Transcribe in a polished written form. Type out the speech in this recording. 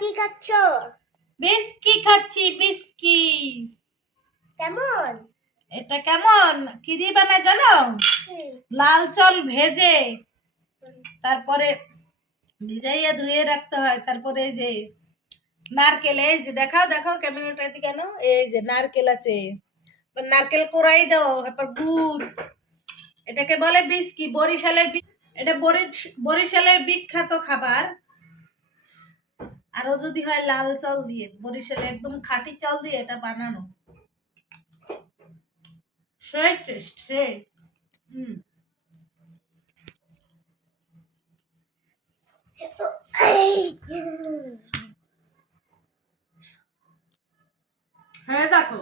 কি খাচ্ছ? বিস্কি খাচ্ছি, বিস্কি। কেমন? এটা কেমন কি দিয়ে বানায় জানো? লাল চাল ভেজে তারপরে ভিজাইয়া ধুয়ে রাখতে হয়, তারপরে এই যে নারকেল, এই যে দেখাও দেখাও ক্যামেরাটা দিকে কেন, এই যে নারকেল আছে, নারকেল কোড়াই দাও, তারপর গুড়, এটাকে বলে বিস্কি। এটা বরিশালের বিখ্যাত খাবার। আরো যদি হয় লাল চাল দিয়ে, বরিশালে একদম খাঁটি চাল দিয়ে এটা বানানো, সেই টেস্ট সেই। হ্যাঁ দেখো